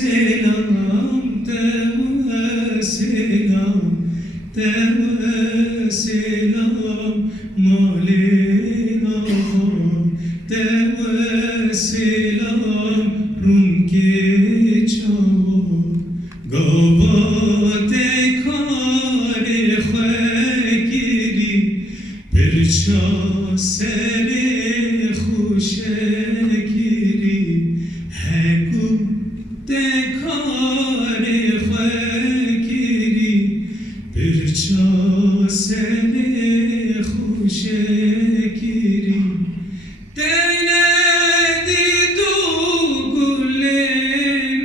سلام سلام مالنا سلام رون که چاو گاوات کار خگیری پرچا سر خوشگیری هگو دکار خگیری پرچا سر خوشگیری دینه دو گل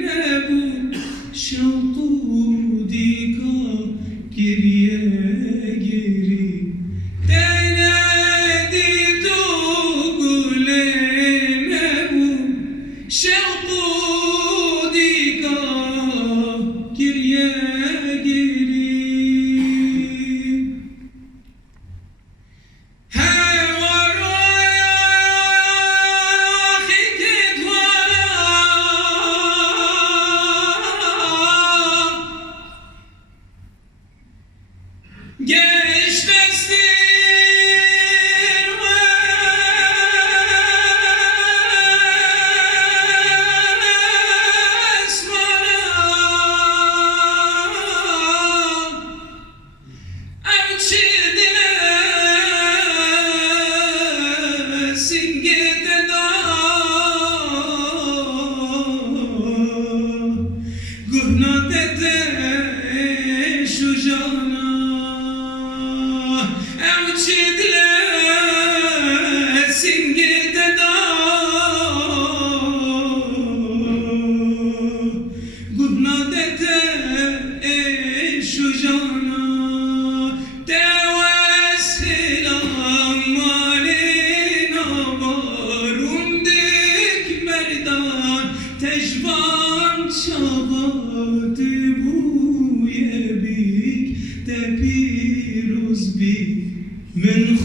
نبو شوقو دیگا گریه گیری دینه دو گل نبو شوقو دیگا گریه گیری Geç destir تجوان شبات بوی بیک تپیروز بی من